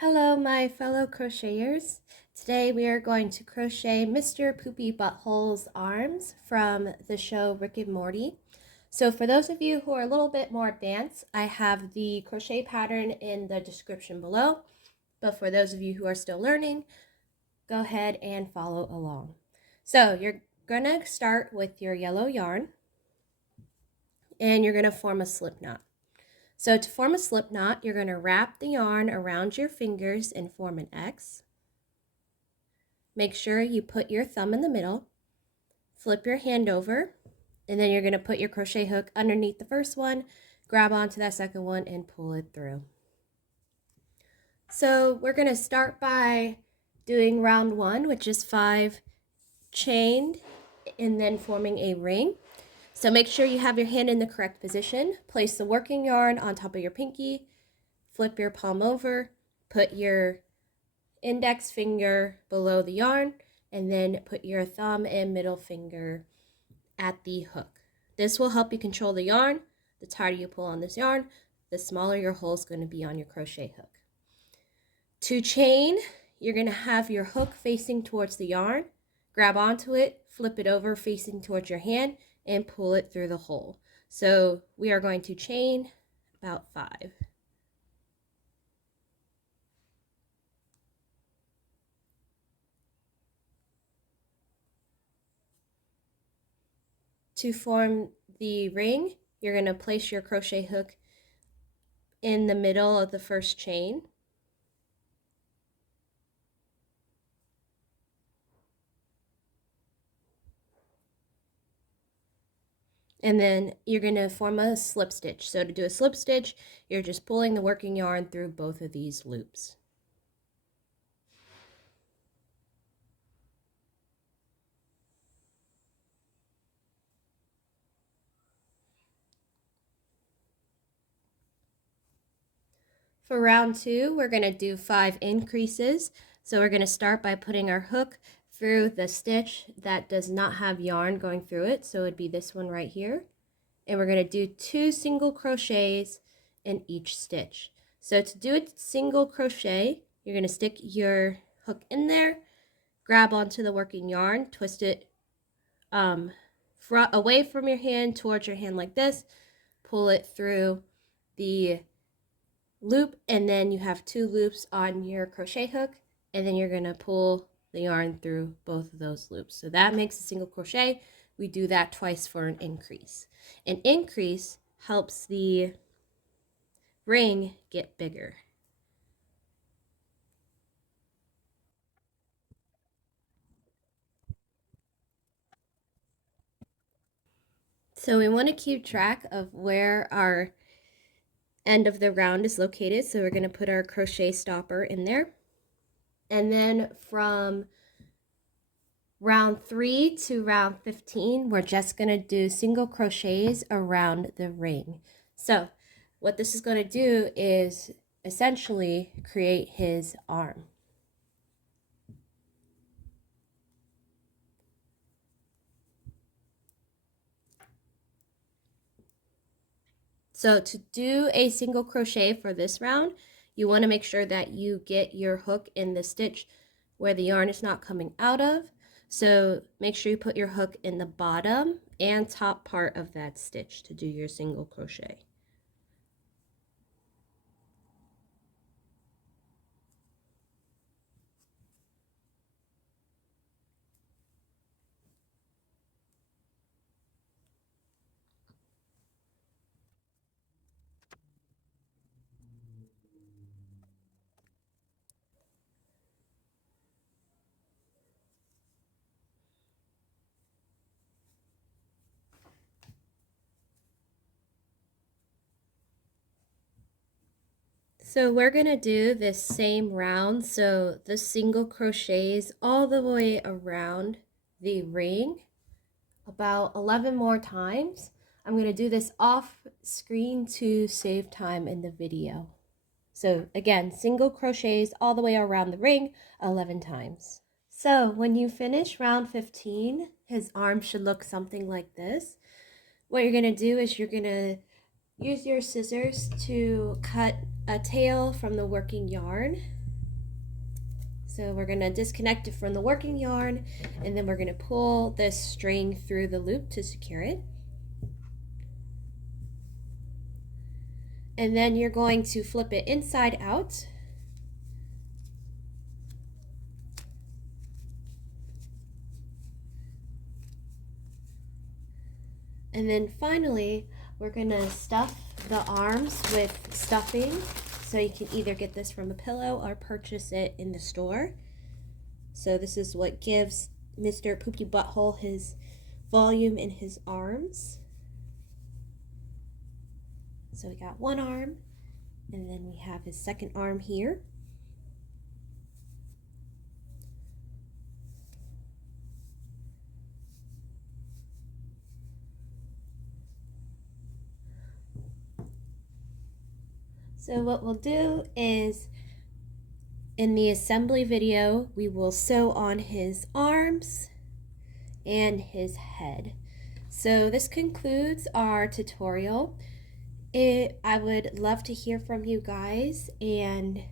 Hello, my fellow crocheters. Today we are going to crochet Mr. Poopy Butthole's arms from the show Rick and Morty. So for those of you who are a little bit more advanced, I have the crochet pattern in the description below. But for those of you who are still learning, go ahead and follow along. So you're going to start with your yellow yarn and you're going to form a slip knot. So to form a slip knot, you're going to wrap the yarn around your fingers and form an X. Make sure you put your thumb in the middle, flip your hand over, and then you're going to put your crochet hook underneath the first one, grab onto that second one, and pull it through. So we're going to start by doing round 1, which is 5 chained, and then forming a ring. So make sure you have your hand in the correct position. Place the working yarn on top of your pinky, flip your palm over, put your index finger below the yarn, and then put your thumb and middle finger at the hook. This will help you control the yarn. The tighter you pull on this yarn, the smaller your hole is going to be on your crochet hook. To chain, you're going to have your hook facing towards the yarn, grab onto it, flip it over facing towards your hand, and pull it through the hole. So we are going to chain about 5. To form the ring, you're going to place your crochet hook in the middle of the first chain. And then you're going to form a slip stitch. So to do a slip stitch, you're just pulling the working yarn through both of these loops. For round 2, we're going to do 5 increases. So we're going to start by putting our hook through the stitch that does not have yarn going through it. So it would be this one right here. And we're going to do 2 single crochets in each stitch. So to do a single crochet, you're going to stick your hook in there, grab onto the working yarn, twist it away from your hand towards your hand like this, pull it through the loop, and then you have 2 loops on your crochet hook, and then you're going to pull the yarn through both of those loops. So that makes a single crochet. We do that twice for an increase. An increase helps the ring get bigger. So we want to keep track of where our end of the round is located. So we're going to put our crochet stopper in there. And then from round 3 to round 15, we're just going to do single crochets around the ring. So what this is going to do is essentially create his arm. So to do a single crochet for this round, you want to make sure that you get your hook in the stitch where the yarn is not coming out of. So make sure you put your hook in the bottom and top part of that stitch to do your single crochet. So we're going to do this same round, so the single crochets all the way around the ring about 11 more times. I'm going to do this off screen to save time in the video. So again, single crochets all the way around the ring 11 times. So when you finish round 15, his arm should look something like this. What you're going to do is you're going to use your scissors to cut a tail from the working yarn, So we're going to disconnect it from the working yarn, and then we're going to pull this string through the loop to secure it. And then you're going to flip it inside out. And then finally, we're going to stuff the arms with stuffing. So you can either get this from a pillow or purchase it in the store. So this is what gives Mr. Poopy Butthole his volume in his arms. So we got one arm, and then we have his second arm here. So what we'll do is, in the assembly video, we will sew on his arms and his head. So this concludes our tutorial. I would love to hear from you guys and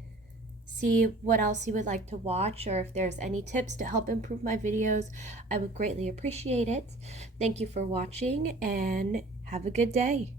see what else you would like to watch, or if there's any tips to help improve my videos. I would greatly appreciate it. Thank you for watching and have a good day.